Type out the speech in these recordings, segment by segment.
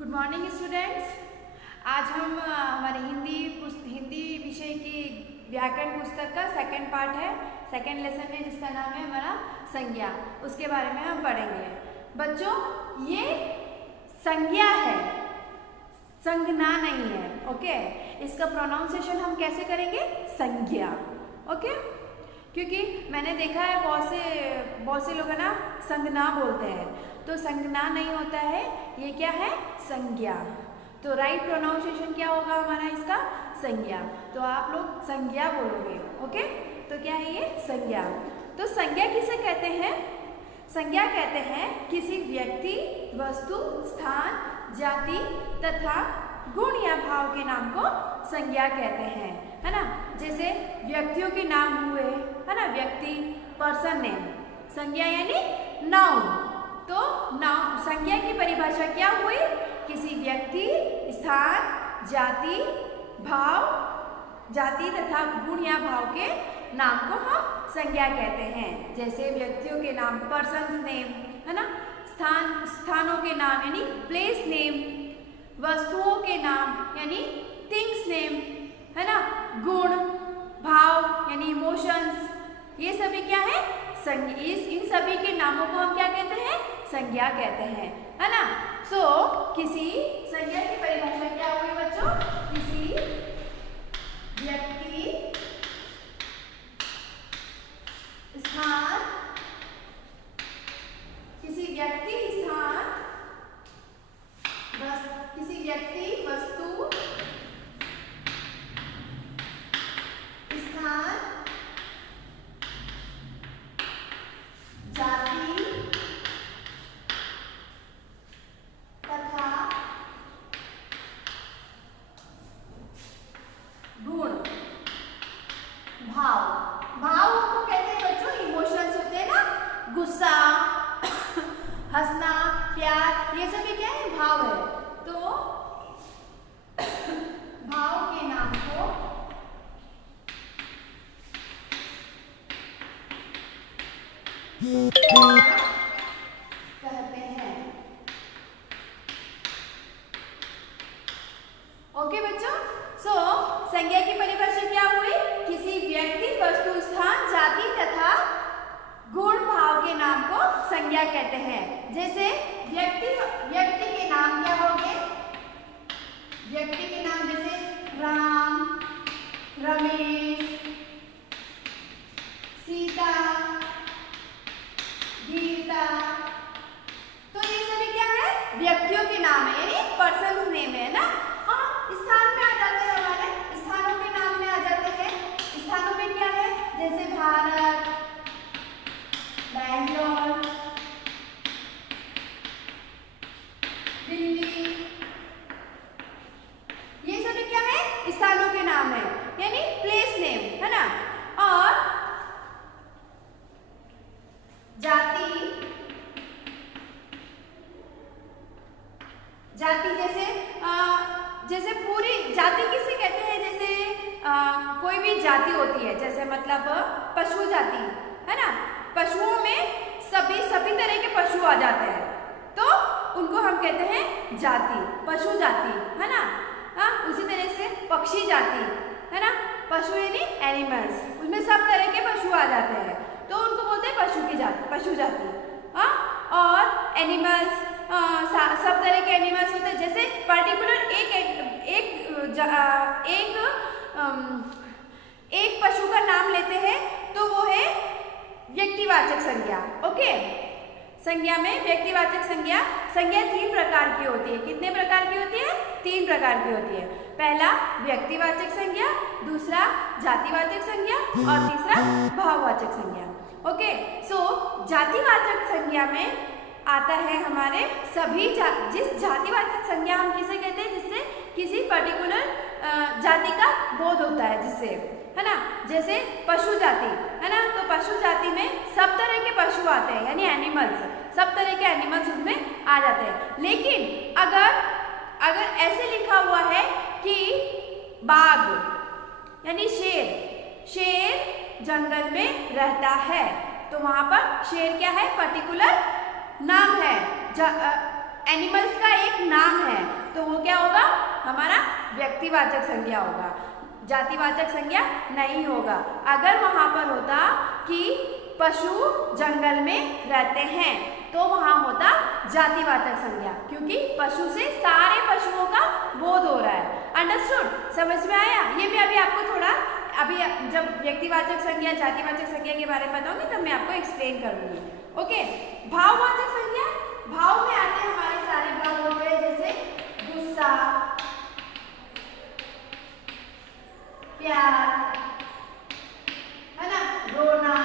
Good morning students. आज हम हमारे हिंदी विषय की व्याकरण पुस्तक का सेकंड पार्ट है, सेकंड लेसन है, जिसका नाम है हमारा संज्ञा। उसके बारे में हम पढ़ेंगे। बच्चों, ये संज्ञा है, संज्ञा नहीं है। ओके, इसका प्रोनाउंसिएशन हम कैसे करेंगे? संज्ञा। ओके, क्योंकि मैंने देखा है बहुत से लोग है ना संज्ञा बोलते हैं, तो संज्ञा नहीं होता है, ये क्या है? संज्ञा। तो राइट प्रोनाउंसिएशन क्या होगा हमारा इसका? संज्ञा। तो आप लोग संज्ञा बोलोगे। ओके, तो क्या है ये? संज्ञा। तो संज्ञा किसे कहते हैं? संज्ञा कहते हैं किसी व्यक्ति, वस्तु, स्थान, जाति तथा गुण या भाव के नाम को संज्ञा कहते हैं, है ना। जैसे व्यक्तियों के नाम हुए, है ना, व्यक्ति, पर्सन नेम। संज्ञा यानी नाउन। तो नाउन संज्ञा की परिभाषा क्या हुई? किसी व्यक्ति, स्थान, जाति, भाव, जाति तथा गुण या भाव के नाम को हम संज्ञा कहते हैं। जैसे व्यक्तियों के नाम पर्सन्स नेम, है ना, स्थानों के नाम यानी प्लेस नेम, वस्तुओं के नाम यानी थिंग्स नेम, है ना, गुण, भाव यानी इमोशंस, ये सभी क्या है? इन सभी के नामों को हम क्या कहते हैं? संज्ञा कहते हैं, है ना। किसी संज्ञा की परिभाषा क्या हुई बच्चों? किसी व्यक्ति, स्थान, किसी व्यक्ति, वस्तु, स्थान, जाति तथा गुण, भाव। भाव को कहते हैं बच्चों, इमोशंस होते हैं ना, गुस्सा, हंसना, प्यार, ये सभी क्या है? भाव है। तो भाव के नाम को कहते हैं। ओके बच्चों, संज्ञा की परिभाषा क्या हुई? किसी व्यक्ति, वस्तु, स्थान, जाति तथा गुण, भाव के नाम को संज्ञा कहते हैं। जैसे व्यक्ति के नाम क्या हो गए? व्यक्ति के नाम जैसे राम, रमेश, सीता, गीता, तो ये सभी क्या है? व्यक्तियों के नाम है, यानी पर्सन्स नेम है ना। स्थान में आ जाते हैं, हमारे स्थानों के नाम में आ जाते हैं। स्थानों में क्या है? जैसे भारत, बैंगलोर, दिल्ली, ये सभी क्या है? स्थानों के नाम है, यानी प्लेस नेम, है ना। और जाति जैसे पूरी जाति किसे कहते हैं? जैसे कोई भी जाति होती है, जैसे मतलब पशु जाति, है ना। पशुओं में सभी तरह के पशु आ जाते हैं, तो उनको हम कहते हैं जाति, पशु जाति, है ना। उसी तरह से पक्षी जाति, है ना, पशु यानी एनिमल्स, उसमें सब तरह के पशु आ जाते हैं, तो उनको बोलते हैं पशु जाति। और एनिमल्स, सब तरह के एनिमल्स होते हैं। जैसे पर्टिकुलर एक पशु का नाम लेते हैं, तो वो है व्यक्तिवाचक संज्ञा। ओके, संज्ञा में व्यक्तिवाचक संज्ञा 3 प्रकार की होती है। कितने प्रकार की होती है? 3 प्रकार की होती है। पहला व्यक्तिवाचक संज्ञा, दूसरा जातिवाचक संज्ञा और तीसरा भाववाचक संज्ञा। ओके, जातिवाचक संज्ञा में आता है हमारे सभी जिस जातिवाचक संज्ञा हम किसे कहते हैं? जिससे किसी पर्टिकुलर जाति का बोध होता है, जिससे, है ना। जैसे पशु जाति, है ना, तो पशु जाति में सब तरह के पशु आते हैं, यानी एनिमल्स, सब तरह के एनिमल्स उसमें आ जाते हैं। लेकिन अगर ऐसे लिखा हुआ है कि बाघ यानी शेर जंगल में रहता है, तो वहां पर शेर क्या है? पर्टिकुलर नाम है, एनिमल्स का एक नाम है। हमारा व्यक्तिवाचक संज्ञा होगा, जातिवाचक संज्ञा नहीं होगा। अगर वहां पर होता कि पशु जंगल में रहते हैं तो वहां होता जातिवाचक संज्ञा, क्योंकि पशु से सारे पशुओं का बोध हो रहा है। अंडरस्टूड, समझ में आया? ये मैं अभी आपको थोड़ा अभी जब व्यक्तिवाचक संज्ञा जातिवाचक संज्ञा के बारे में बताऊंगी तब मैं आपको एक्सप्लेन करूंगी। ओके, भाववाचक संज्ञा, भाव में आते हैं हमारे सारे भाव होते हैं, जैसे गुस्सा, प्यार, है ना, रोना,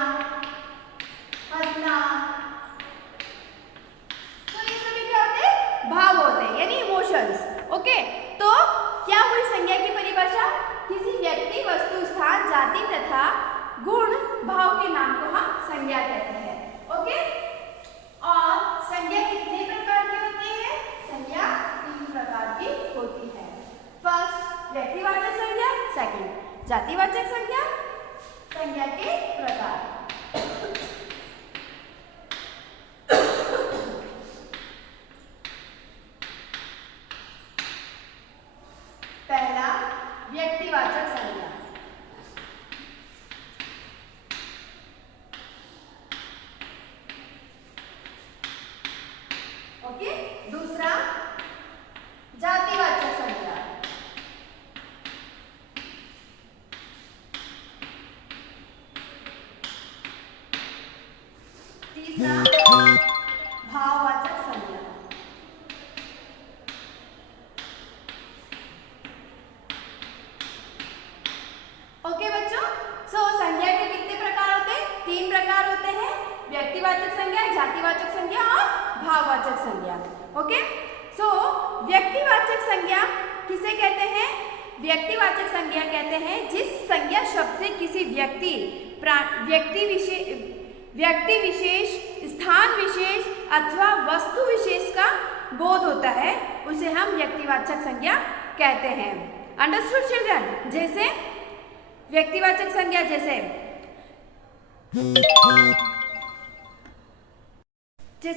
हंसना, तो ये सभी क्या होते हैं? भाव होते हैं, यानी इमोशंस। ओके, तो क्या हुई संज्ञा की परिभाषा? किसी व्यक्ति, वस्तु, स्थान, जाति तथा गुण, भाव के नाम को हम संज्ञा कहते हैं। ओके, और संज्ञा कितने प्रकार की होती है? संज्ञा 3 प्रकार की होती है। फर्स्ट व्यक्तिवाचक संज्ञा, सेकंड जातिवाचक संज्ञा। संज्ञा के प्रकार, पहला व्यक्तिवाचक संज्ञा। ओके, दूसरा जातिवाचक संज्ञा। तीसरा भाववाचक संज्ञा। ओके बच्चों, सो संज्ञा के कितने प्रकार होते हैं? 3 प्रकार होते हैं, व्यक्तिवाचक संज्ञा, जातिवाचक संज्ञा और भाववाचक संज्ञा। ओके, सो व्यक्तिवाचक संज्ञा किसे कहते हैं? व्यक्तिवाचक संज्ञा कहते हैं जिस संज्ञा शब्द से किसी व्यक्ति विशेष, स्थान विशेष अथवा वस्तु विशेष का बोध होता है, उसे हम व्यक्तिवाचक संज्ञा कहते हैं। Understood children? जैसे व्यक्तिवाचक संज्ञा, जैसे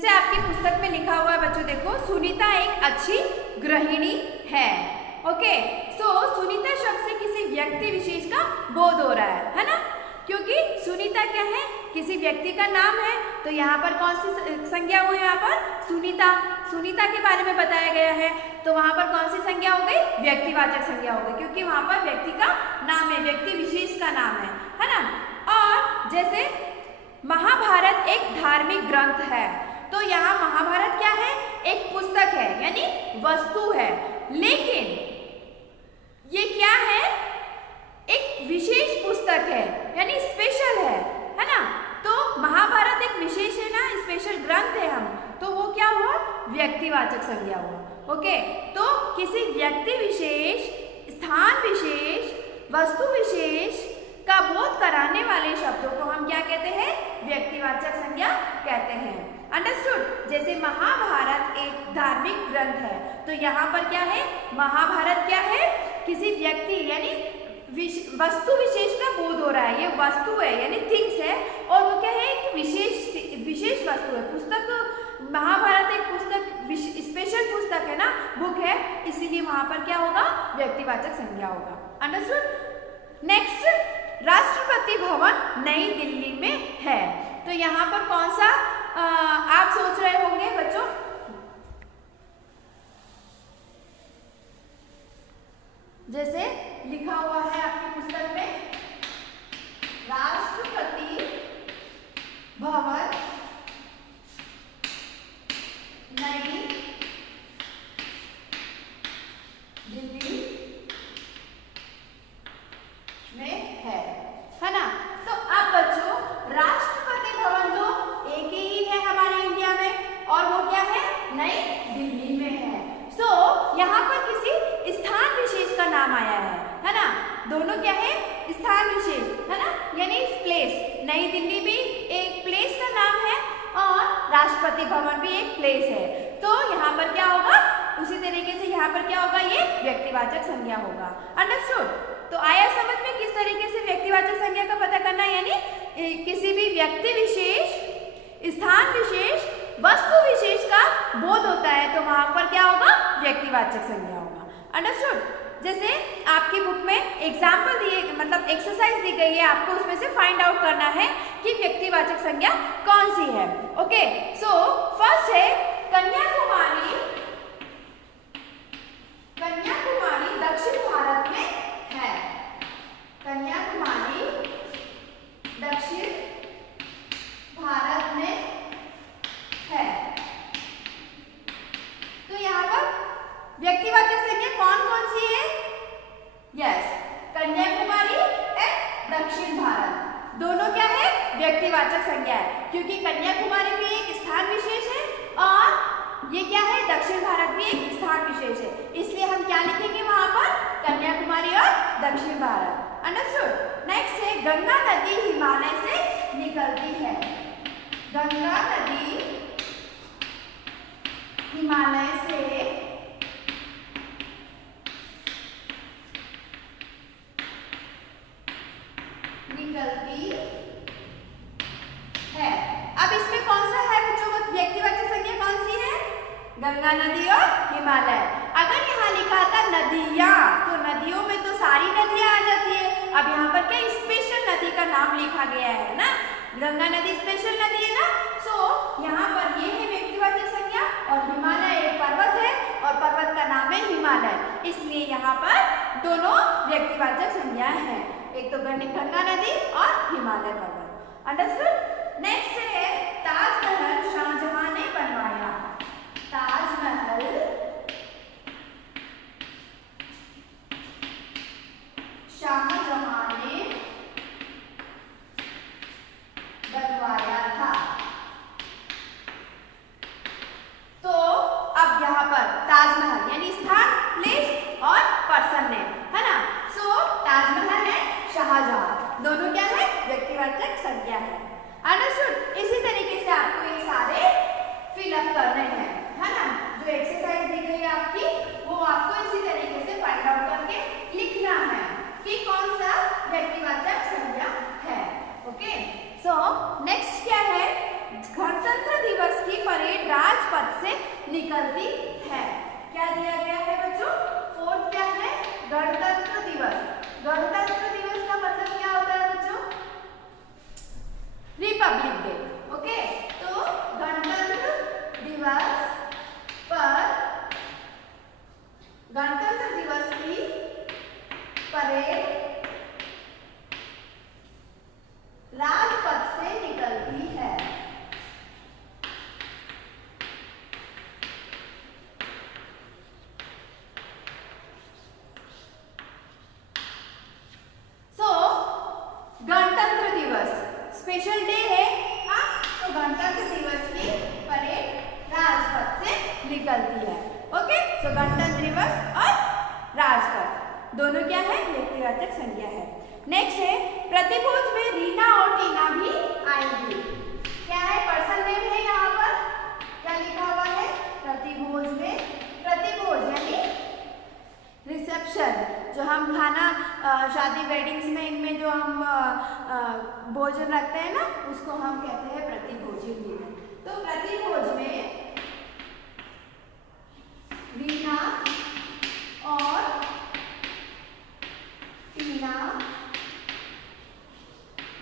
आपकी पुस्तक में लिखा हुआ है बच्चों, देखो, सुनीता एक अच्छी गृहिणी है। ओके, सो सुनीता शब्द से किसी व्यक्ति विशेष का बोध हो रहा है ना, क्योंकि सुनीता क्या है? किसी व्यक्ति का नाम है, तो यहाँ पर कौन सी संज्ञा हुई? यहाँ पर सुनीता, सुनीता के बारे में बताया गया है, तो वहां पर कौन सी संज्ञा हो गई? व्यक्तिवाचक संज्ञा हो गई, क्योंकि वहां पर व्यक्ति का नाम है, व्यक्ति विशेष का नाम है ना। और जैसे महाभारत एक धार्मिक ग्रंथ है, तो यहाँ महाभारत क्या है? एक पुस्तक है, यानी वस्तु है, लेकिन ये क्या है? एक विशेष पुस्तक है, यानी स्पेशल है ना। तो महाभारत एक विशेष है ना, स्पेशल ग्रंथ है हम, तो वो क्या हुआ? व्यक्तिवाचक संज्ञा हुआ। ओके, तो किसी व्यक्ति विशेष, स्थान विशेष, वस्तु विशेष का बोध कराने वाले शब्दों को हम क्या कहते हैं? व्यक्तिवाचक संज्ञा कहते हैं। अंडरस्टूड? जैसे महाभारत एक धार्मिक ग्रंथ है, तो यहाँ पर क्या है? महाभारत क्या है? किसी व्यक्ति यानी वस्तु विशेष का बोध हो रहा है, ये वस्तु है यानी थिंग्स है, और वो क्या है? एक विशेष वस्तु है। पुस्तक महाभारत एक पुस्तक, स्पेशल पुस्तक है ना, बुक है, इसीलिए वहां पर क्या होगा? व्यक्तिवाचक संज्ञा होगा। अंडरस्टूड? नेक्स्ट, राष्ट्रपति भवन नई दिल्ली में है, तो यहाँ पर कौन सा आप सोच रहे होंगे बच्चों? जैसे लिखा हुआ है आपकी पुस्तक में, राष्ट्रपति भवन नई दिल्ली में है ना। तो अब बच्चों, राष्ट्रपति भवन तो एक ही है हमारे इंडिया में, और वो क्या है? नई दिल्ली में है। सो यहाँ पर किसी स्थान विशेष का नाम आया है ना, दोनों क्या है? स्थान विशेष, है ना, यानी प्लेस। नई दिल्ली भी एक प्लेस का नाम है और राष्ट्रपति भवन भी एक प्लेस है, तो यहाँ पर क्या होगा? उसी तरीके से यहाँ पर क्या होगा? ये व्यक्तिवाचक संज्ञा होगा। अंडरस्टूड? तो आया समझ में किस तरीके से व्यक्तिवाचक संज्ञा का पता करना, यानी किसी भी व्यक्ति विशेष, स्थान विशेष, वस्तु विशेष का बोध होता है, तो वहां पर क्या होगा? व्यक्तिवाचक संज्ञा होगा। अंडरस्टूड। जैसे आपकी बुक में एग्जाम्पल दिए, मतलब एक्सरसाइज दी गई है, आपको उसमें से फाइंड आउट करना है कि व्यक्तिवाचक संज्ञा कौन सी है। ओके, सो फर्स्ट है कन्याकुमारी। कन्याकुमारी दक्षिण भारत में है। कन्याकुमारी दक्षिण भारत में है। तो यहाँ पर व्यक्तिवाचक संज्ञा कौन कौन सी है? यस, कन्याकुमारी एंड दक्षिण भारत दोनों क्या है? व्यक्तिवाचक संज्ञा है, क्योंकि कन्याकुमारी भी एक स्थान विशेष है और ये क्या है? दक्षिण भारत भी एक स्थान विशेष है, इसलिए हम क्या लिखेंगे वहां पर? कन्याकुमारी और दक्षिण भारत। अंडरस्टूड। नेक्स्ट है गंगा नदी हिमालय से निकलती है। गंगा नदी हिमालय से निकलती है। अब इसमें कौन सा है बच्चों? व्यक्तिवाचक संज्ञा कौन सी है? गंगा नदी और हिमालय। अगर यहाँ लिखा था नदियाँ, तो नदियों में तो सारी नदियाँ आ जाती है। अब यहाँ पर क्या स्पेशल नदी का नाम लिखा गया है ना, गंगा नदी स्पेशल नदी है ना, सो यहाँ पर ये है व्यक्तिवाचक संज्ञा और हिमालय एक पर्वत है और पर्वत का नाम है हिमालय, इसलिए यहाँ पर दोनों व्यक्तिवाचक संज्ञाएं हैं, एक तो गंगा नदी और हिमालय पर्वत। अंडरस्टूड। नेक्स्ट है ताजमहल शाहजहां ने बनवाया। ताजमहल शाहजहां ने बनवाया था। तो अब यहाँ पर ताजमहल यानी स्थान, प्लेस और पर्सन नेम है ना, सो ताजमहल है, शाहजहां दोनों क्या है? व्यक्तिवाचक संज्ञा है। अंडरस्टूड। इसी तरीके से आपको ये सारे फिलअप करने हैं, है ना, जो एक्सरसाइज दी गई है आपकी, वो आपको इसी तरीके से फाइंड आउट करके लिखना है कि कौन सा व्यक्तिवाचक संज्ञा है। ओके, सो नेक्स्ट क्या है? गणतंत्र दिवस की परेड राजपथ से निकलती है। क्या दिया गया है बच्चों? फोर्थ क्या है? गणतंत्र दिवस। गणतंत्र दिवस का मतलब क्या होता है बच्चों? Republic day. ओके, तो गणतंत्र दिवस पर, गणतंत्र दिवस की परेड राजपथ से निकलती है। गणतंत्र दिवस स्पेशल डे है, हाँ, तो गणतंत्र दिवस की परेड राजपथ से निकलती है। ओके, तो गणतंत्र दिवस और राजपथ दोनों क्या है? व्यक्तिवाचक संज्ञा है। नेक्स्ट है प्रतिभोज में रीना और टीना भी आएंगी। क्या है? पर्सन नेम है, यहाँ पर क्या लिखा हुआ है? प्रतिभोज में, प्रतिभोज यानी रिसेप्शन, जो हम खाना शादी वेडिंग्स में इनमें जो हम भोजन रखते हैं ना, उसको हम कहते हैं प्रतिभोजी। तो प्रतिभोज में रीना और टीना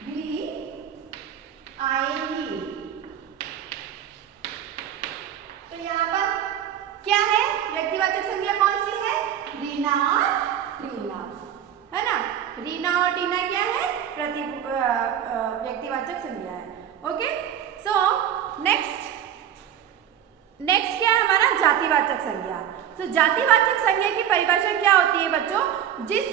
भी आएंगी। तो यहाँ पर क्या है? व्यक्तिवाचक संज्ञा कौन सी है? रीना और टीना, है ना। रीना और टीना क्या है? व्यक्तिवाचक संज्ञा है। ओके, सो नेक्स्ट क्या है हमारा? जातिवाचक संज्ञा। तो जातिवाचक संज्ञा की परिभाषा क्या होती है बच्चों? जिस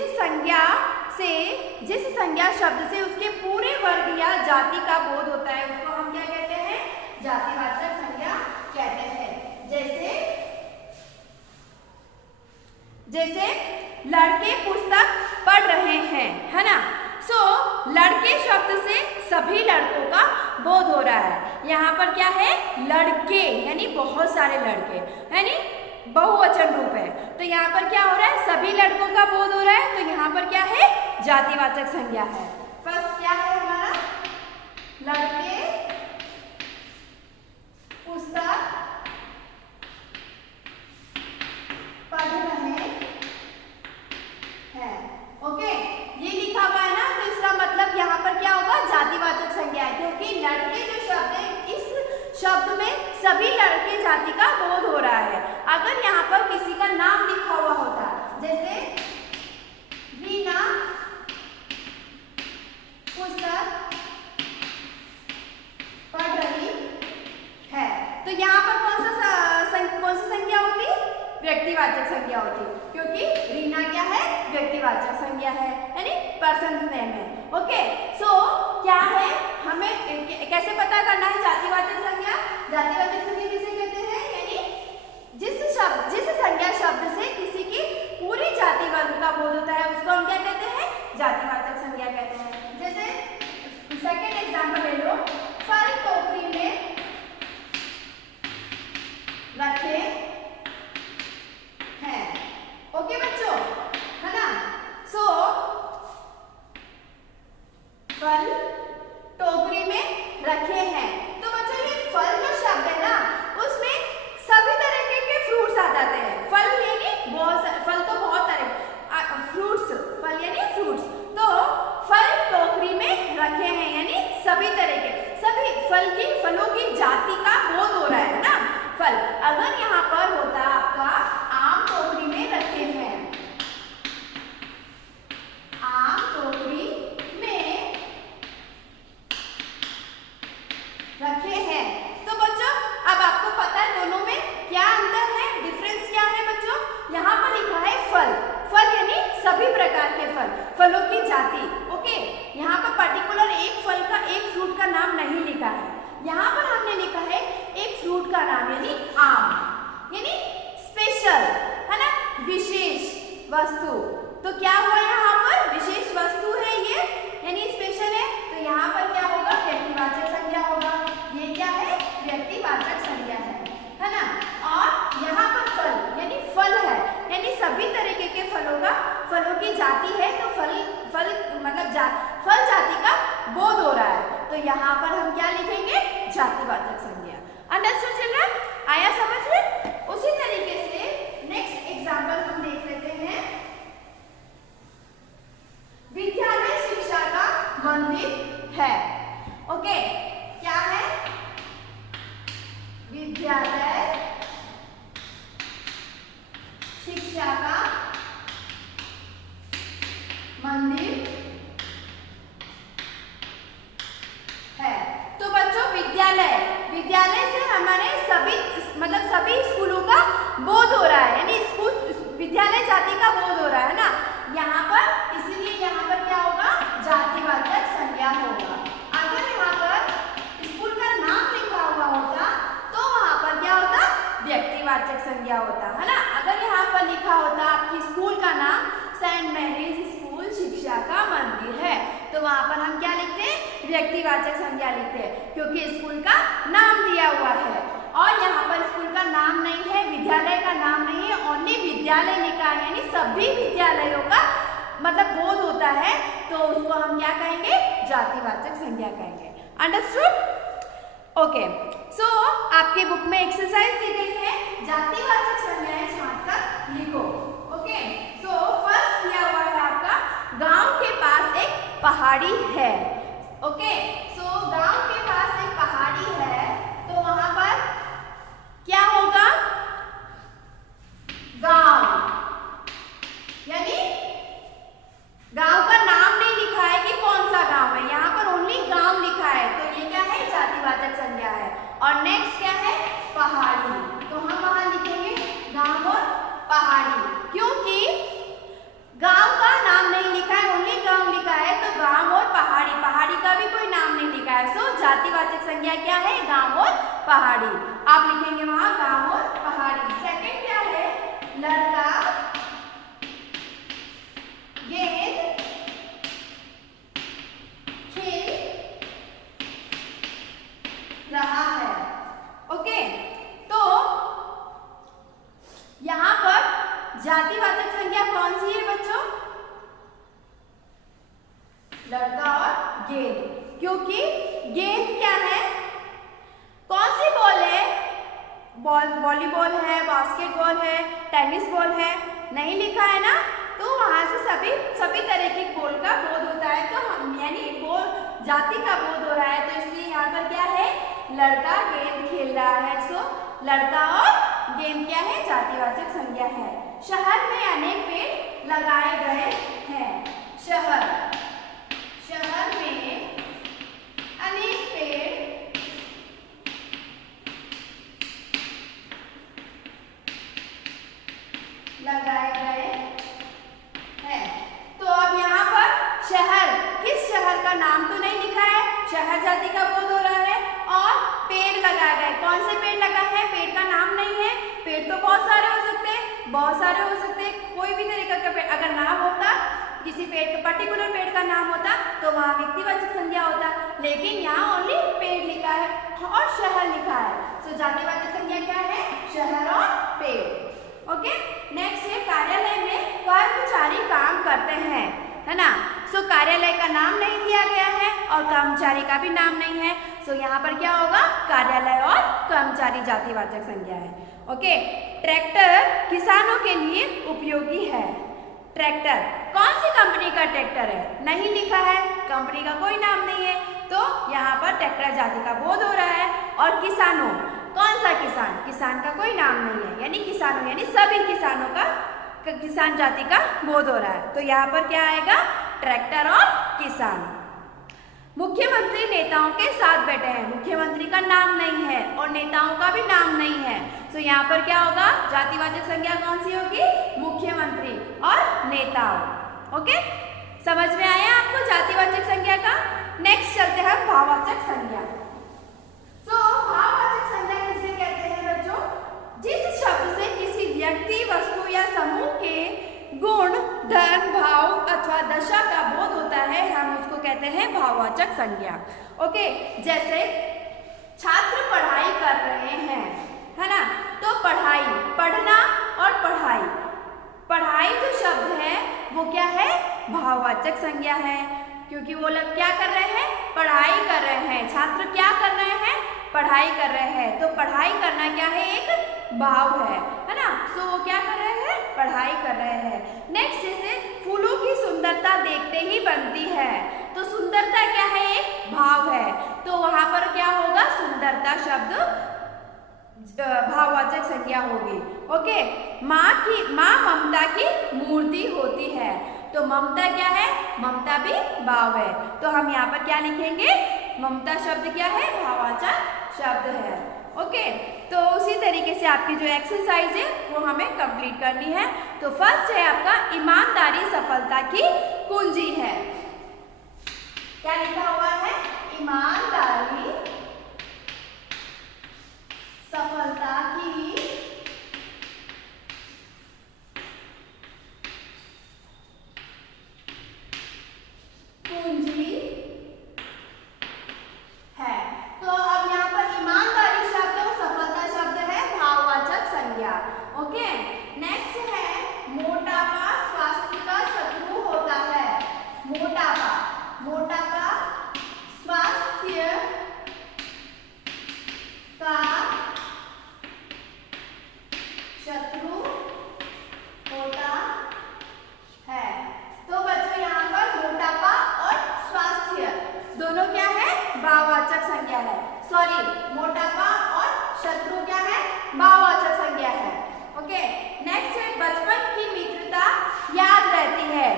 संज्ञा शब्द से उसके पूरे वर्ग या जाति का बोध होता है, उसको हम क्या कहते हैं? जातिवाचक संज्ञा कहते हैं। जैसे लड़के पुस्तक पढ़ रहे हैं, है ना, सो लड़के शब्द से सभी लड़कों का बोध हो रहा है। यहाँ पर क्या है? लड़के यानी बहुत सारे लड़के, यानी बहुवचन रूप है, तो यहाँ पर क्या हो रहा है? सभी लड़कों का बोध हो रहा है, तो यहाँ पर क्या है? जातिवाचक संज्ञा है। फर्स्ट क्या है हमारा? लड़के पुस्तक पढ़ रहे व्यक्तिवाचक संज्ञा होती है, क्योंकि रीना क्या है, व्यक्तिवाचक संज्ञा है, यानी पर्सन नेम है। ओके, सो क्या है, हमें कैसे पता करना है जातिवाचक संज्ञा? जातिवाचक संज्ञा किसे कहते हैं? यानी जिस संज्ञा शब्द से किसी की पूरी जाति वर्ग का बोध होता है उसको हम क्या कहते हैं? जातिवाचक संज्ञा कहते हैं। जैसे सेकंड एग्जांपल ले लो, फल टोकरी में रखे हैं। ओके बच्चों, है ना? सो फल टोकरी में रखे हैं, तो बच्चों ये फल जो शब्द है ना, उसमें सभी तरीके के फ्रूट्स आ जाते हैं। फल यानी फल तो बहुत तरह, फ्रूट्स, फल यानी फ्रूट्स, तो फल टोकरी में रखे हैं यानी सभी तरह के, सभी फलों की जाति का बोध हो रहा है ना। फल अगर यहाँ पर होता आपका आम टोकरी में रखे हैं, आम टोकरी में रखे हैं, तो बच्चों अब आपको पता है दोनों में क्या अंतर है, डिफरेंस क्या है बच्चों? यहाँ पर लिखा है फल, फल यानी सभी प्रकार के फल, फलों की जाति। ओके, यहाँ पर पर्टिकुलर एक फल का, एक फ्रूट का नाम नहीं लिखा है, यहाँ पर हमने लिखा है एक फ्रूट का नाम यानी आम, यानी स्पेशल, है ना, विशेष वस्तु। तो क्या हुआ, यहाँ पर विशेष वस्तु है ये, यानी स्पेशल है, तो यहाँ पर क्या होगा? व्यक्तिवाचक संज्ञा होगा। ये क्या है? व्यक्तिवाचक संज्ञा है ना। और यहाँ पर फल यानी फल है, यानी सभी तरीके के फलों की जाति है, तो फल मतलब फल जाति का बोध हो रहा है, तो यहाँ पर हम क्या लिखेंगे? जातिवाचक संज्ञा। Understood children? आया समझ में? उसी तरीके से नेक्स्ट एग्जांपल हम देख लेते हैं, विद्यालय शिक्षा का मंदिर है। ओके, क्या है? विद्यालय शिक्षा का मंदिर है। तो बच्चों विद्यालय से हमारे सभी स्कूलों का बोध हो रहा है, यानी स्कूल विद्यालय जाति का बोध हो रहा है ना यहाँ पर, इसलिए यहाँ पर क्या होगा? जातिवाचक संज्ञा होगा। अगर यहाँ पर स्कूल का नाम लिखा हुआ होता तो वहाँ पर क्या होता? व्यक्तिवाचक संज्ञा होता, है ना। अगर यहाँ पर लिखा होता आपकी स्कूल का नाम सेंट मैरीज स्कूल शिक्षा का मंदिर है, तो वहाँ पर हम क्या लिखते हैं? व्यक्तिवाचक संज्ञा लिखते हैं, क्योंकि स्कूल का नाम दिया हुआ है। और यहाँ पर स्कूल का नाम नहीं है, विद्यालय का नाम नहीं है, ओनली विद्यालय लिखा है, यानी सभी विद्यालयों का मतलब बोध होता है, तो उसको हम क्या कहेंगे? जातिवाचक संज्ञा कहेंगे। अंडरस्टूड? ओके, सो आपके बुक में एक्सरसाइज दी गई है, जातिवाचक संज्ञाएं छांटकर लिखो। ओके, सो फर्स्ट किया हुआ है आपका, गांव के पास एक पहाड़ी है। ओके, सो गांव के पास एक पहाड़ी है, तो वहां पर क्या होगा? गांव, यानी गांव का नाम नहीं लिखा है कि कौन सा गांव है, यहाँ पर ओनली गांव लिखा है, तो ये क्या है? जातिवाचक संज्ञा है। और नेक्स्ट क्या है? पहाड़ी, तो हम वहां लिखेंगे गांव और पहाड़ी, क्योंकि गांव का नाम नहीं लिखा है, ओनली गांव लिखा है, तो गांव और पहाड़ी का भी कोई नाम नहीं लिखा है, सो जातिवाचक संज्ञा क्या है? गांव और पहाड़ी। आप लिखेंगे वहां गांव और पहाड़ी। सेकंड क्या है? लड़का गेंद खेल रहा है। ओके, तो यहां पर जातिवाचक संज्ञा कौन सी है बच्चों? लड़का और गेंद, क्योंकि गेंद क्या है? कौन सी बॉल है? वॉलीबॉल है, बास्केटबॉल है, टेनिस बॉल है, नहीं लिखा है ना, तो वहां से सभी तरह की बॉल का बोध होता है, तो हम यानी बॉल जाति का बोध हो रहा है, तो इसलिए यहाँ पर क्या है? लड़का गेंद खेल रहा है, सो लड़का और गेंद क्या है? जातिवाचक संज्ञा है। शहर में अनेक पेड़ लगाए गए हैं। शहर में अनेक पेड़ लगाए गए हैं। तो अब यहाँ पर शहर, किस शहर का नाम तो नहीं लिखा है, शहर जाति का बोध हो रहा है, और पेड़ लगाए गए। कौन से पेड़ लगाए हैं, पेड़ का नाम नहीं है। पेड़ तो बहुत सारे हो सकते हैं, बहुत सारे हो सकते हैं, कोई भी तरीका का पेड़ अगर नाम होता, किसी पेड़ का पर्टिकुलर पेड़ का नाम होता तो वहाँ व्यक्तिवाचक संज्ञा होता, लेकिन यहाँ ओनली पेड़ लिखा है और शहर लिखा है। सो जातिवाचक संज्ञा क्या है, शहर और पेड़। ओके, नेक्स्ट है कार्यालय में कर्मचारी काम करते हैं, है ना। सो कार्यालय का नाम नहीं दिया गया है और कर्मचारी का भी नाम नहीं है। सो यहाँ पर क्या होगा, कार्यालय और कर्मचारी जातिवाचक संज्ञा है। ओके, ट्रैक्टर किसानों के लिए उपयोगी है। ट्रैक्टर कौन सी कंपनी का ट्रैक्टर है, नहीं लिखा है, कंपनी का कोई नाम नहीं है, तो यहाँ पर ट्रैक्टर जाति का बोध हो रहा है। और किसानों, कौन सा किसान, किसान का कोई नाम नहीं है, यानी किसानों यानी सभी किसानों का, किसान जाति का बोध हो रहा है। तो यहाँ पर क्या आएगा, ट्रैक्टर और किसान। मुख्यमंत्री नेताओं के साथ बैठे हैं, मुख्यमंत्री का नाम नहीं है और नेताओं का भी नाम नहीं है। तो यहाँ पर क्या होगा, जातिवाचक संज्ञा कौन सी होगी, मुख्यमंत्री और नेताओं। ओके, समझ में आया आपको जातिवाचक संज्ञा का। नेक्स्ट चलते हैं भाववाचक संज्ञा। तो भाववाचक संज्ञा किसे कहते हैं बच्चों, जिस शब्द से किसी व्यक्ति, वस्तु या समूह के गुण, धर्म, भाव अथवा दशा का बोध होता है, हम उसको कहते हैं भाववाचक संज्ञा। ओके, जैसे छात्र पढ़ाई कर रहे हैं, है ना, तो पढ़ाई, पढ़ना और पढ़ाई, पढ़ाई जो शब्द है वो क्या है, भाववाचक संज्ञा है, क्योंकि वो लोग क्या कर रहे हैं, पढ़ाई कर रहे हैं। छात्र क्या कर रहे हैं, पढ़ाई कर रहे हैं, तो पढ़ाई करना क्या है, एक भाव है ना। सो वो क्या कर रहे हैं, पढ़ाई कर रहे हैं। नेक्स्ट, जैसे फूलों की सुंदरता देखते ही बनती है, तो सुंदरता क्या है, एक भाव है, तो वहां पर क्या होगा, सुंदरता शब्द भाववाचक संज्ञा होगी। ओके, माँ ममता की मूर्ति होती है, तो ममता क्या है, ममता भी भाव है, तो हम यहाँ पर क्या लिखेंगे, ममता शब्द क्या है, भाववाचक शब्द है। ओके, तो उसी तरीके से आपकी जो एक्सरसाइज है वो हमें कंप्लीट करनी है। तो फर्स्ट है आपका, ईमानदारी सफलता की कुंजी है। क्या लिखा हुआ है, ईमानदारी सफलता की कुंजी है। तो अब यहाँ पर ईमानदारी शब्द और सफलता शब्द है भाववाचक संज्ञा। ओके, नेक्स्ट है मोटापा स्वास्थ्य का शत्रु होता है। मोटापा, मोटापा स्वास्थ्य का शत्रु होता है। तो बच्चों यहाँ पर मोटापा और स्वास्थ्य दोनों क्या है, भाववाचक संज्ञा है। सॉरी, मोटापा और शत्रु क्या है, भाववाचक संज्ञा है। ओके, नेक्स्ट है बचपन की मित्रता याद रहती है,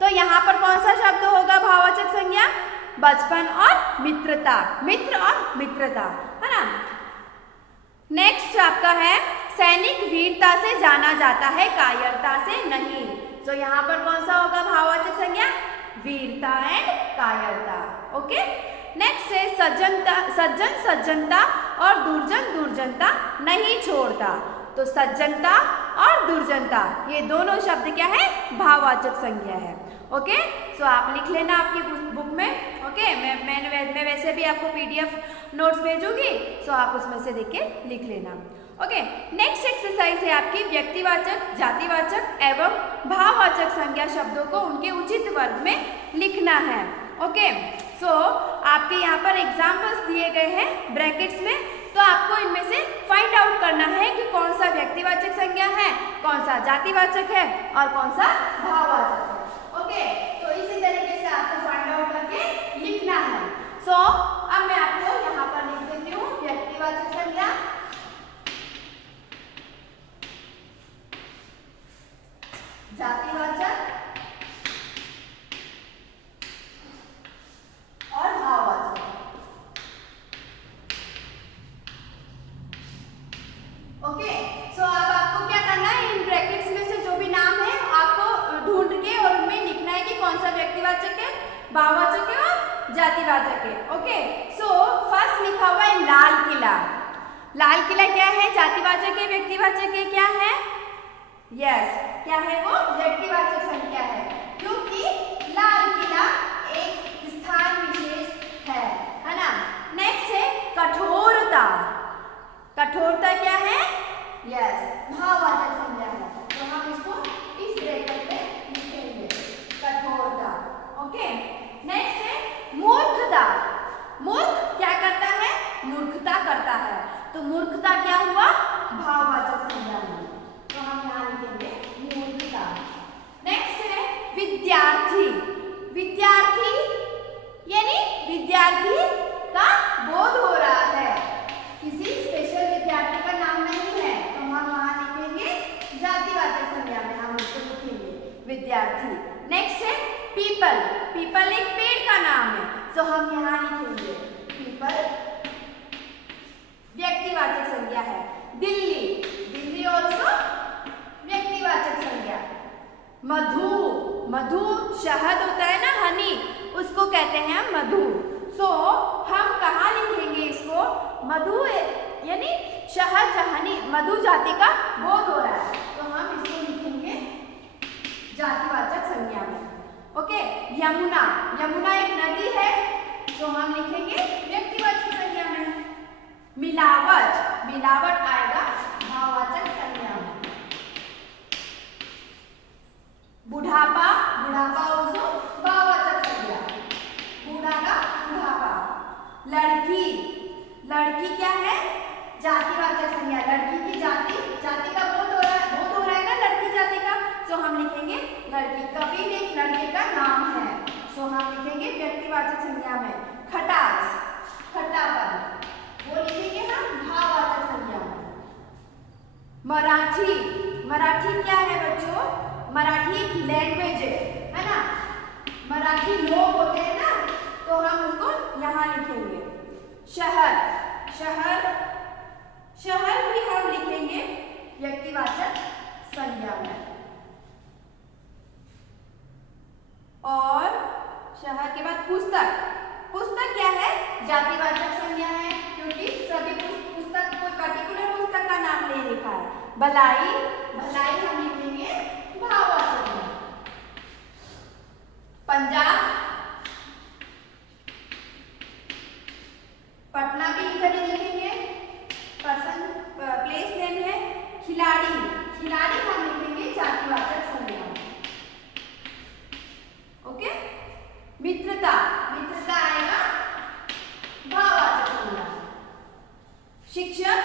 तो यहाँ पर कौन सा शब्द होगा भाववाचक संज्ञा, बचपन और मित्रता, मित्र और मित्रता, है ना। नेक्स्ट आपका है सैनिक वीरता से जाना जाता है, कायरता से नहीं, तो यहाँ पर कौन सा होगा भाववाचक संज्ञा, वीरता एंड कायरता। ओके, नेक्स्ट है सज्जन सज्जनता और दुर्जन दुर्जनता नहीं छोड़ता, तो सज्जनता और दुर्जनता ये दोनों शब्द क्या है, भाववाचक संज्ञा है। ओके, सो आप लिख लेना आपकी बुक में। ओके, मैं वैसे भी आपको PDF नोट्स भेजूंगी, सो आप उसमें से देख के लिख लेना। ओके, नेक्स्ट एक्सरसाइज है आपकी व्यक्तिवाचक, जातिवाचक एवं भाववाचक संज्ञा शब्दों को उनके उचित वर्ग में लिखना है। ओके, सो आपके यहाँ पर एग्जाम्पल्स दिए गए हैं ब्रैकेट्स में, तो आपको इनमें से फाइंड आउट करना है कि कौन सा व्यक्तिवाचक संज्ञा है, कौन सा जातिवाचक है और कौन सा भाववाचक है। ओके, तो इसी तरीके से आपको फाइंड आउट करके लिखना है। सो अब मैं आपको यहाँ पर लिख देती हूँ व्यक्तिवाचक संज्ञा, जातिवाचक और भाववाचक। ओके, सो अब आपको क्या करना है, इन ब्रैकेट्स में से भाववाचक है और जातिवाचक है। ओके, सो फर्स्ट लिखा हुआ है लाल किला। लाल किला क्या है? जातिवाचक है, व्यक्तिवाचक है, क्या है? यस, क्या है वो? व्यक्तिवाचक संज्ञा है, क्योंकि लाल किला एक स्थान विशेष है ना। नेक्स्ट है कठोरता। कठोरता क्या है? यस, भाववाचक संज्ञा है, तो हम इसको इस ब्रैकेट में लिखेंगे, कठोरता। ओके, नेक्स्ट है मूर्खता। मूर्ख क्या करता है? मूर्खता करता है, तो मूर्खता क्या हुआ? भाववाचक संज्ञा है, तो हम यहाँ लिखेंगे मूर्खता। नेक्स्ट है विद्यार्थी। विद्यार्थी यानी विद्यार्थी का बोध हो रहा है, किसी स्पेशल विद्यार्थी का नाम नहीं है, तो हम यहाँ लिखेंगे जातिवाचक संज्ञा में, हम उसको लिखेंगे विद्यार्थी। नेक्स्ट है पीपल। पीपल एक पेड़ का नाम है, तो हम यहाँ लिखेंगे पीपल, व्यक्तिवाचक संज्ञा है। दिल्ली, दिल्ली ऑल्सो व्यक्तिवाचक संज्ञा। मधु, मधु शहद होता है ना, हनी, उसको कहते हैं हम मधु। सो हम कहाँ लिखेंगे इसको? मधु यानी शहद, हनी, मधु जाति का बोध हो रहा है, तो हम इसको लिखेंगे जातिवाचक संज्ञा में। ओके, यमुना। यमुना एक नदी है, तो हम लिखेंगे व्यक्तिवाचक संज्ञा में। मिलावट, मिलावट आएगा भाववाचक संज्ञा में। बुढ़ापा, बुढ़ापा ऑल्सो भाववाचक संज्ञा, बूढ़ा का बुढ़ापा। लड़की, लड़की क्या है? जातिवाचक संज्ञा। लड़की की जाति, जाति का बोध हो रहा है ना लड़की जाति का, तो हम लिखेंगे लड़की। कबीर एक लड़के का नाम है, तो हम लिखेंगे व्यक्तिवाचक संज्ञा में। खटास, खट्टापन, वो लिखेंगे हम भाववाचक संज्ञा में। मराठी, मराठी क्या है बच्चों? मराठी एक लैंग्वेज है ना, मराठी लोग होते हैं ना, तो हम उसको यहाँ लिखेंगे। शहर, शहर, शहर भी हम लिखेंगे व्यक्तिवाचक संज्ञा में। और शहर के बाद पुस्तक। पुस्तक क्या है? जातिवाचक संज्ञा है, क्योंकि सभी पुस्तक, कोई पर्टिकुलर पुस्तक का नाम नहीं लिखा है। भलाई, भलाई हम लिखेंगे भाववाचक में। पंजाब, पटना भी इधर ही लिखेंगे, पर्सन प्लेस नेम है। खिलाड़ी, खिलाड़ी हम लिखेंगे जातिवाचक संज्ञा। ओके, मित्रता, मित्रता आएगा भाववाचक संज्ञा। शिक्षक,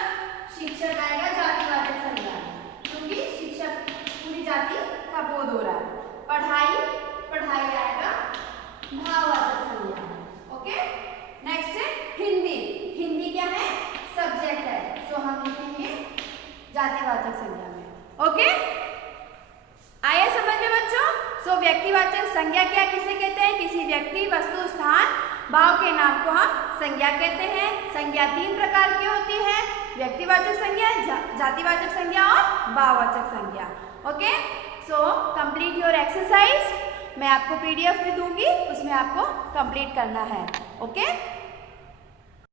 शिक्षक आएगा जातिवाचक संज्ञा, क्योंकि शिक्षक पूरी जाति का बोध हो रहा है। पढ़ाई, पढ़ाई आएगा भाववाचक संज्ञा। ओके, नेक्स्ट है हिंदी। हिंदी क्या है? सब्जेक्ट है, सो हम लिखेंगे जातिवाचक संज्ञा में। ओके, आया समझ में बच्चों? सो व्यक्तिवाचक संज्ञा क्या किसे कहते हैं? किसी व्यक्ति, वस्तु, स्थान, भाव के नाम को हम संज्ञा कहते हैं। संज्ञा तीन प्रकार की होती है, व्यक्तिवाचक संज्ञा, जातिवाचक संज्ञा और भाववाचक संज्ञा। Okay, so complete your exercise. मैं आपको PDF भी दूंगी, उसमें आपको कंप्लीट करना है। ओके।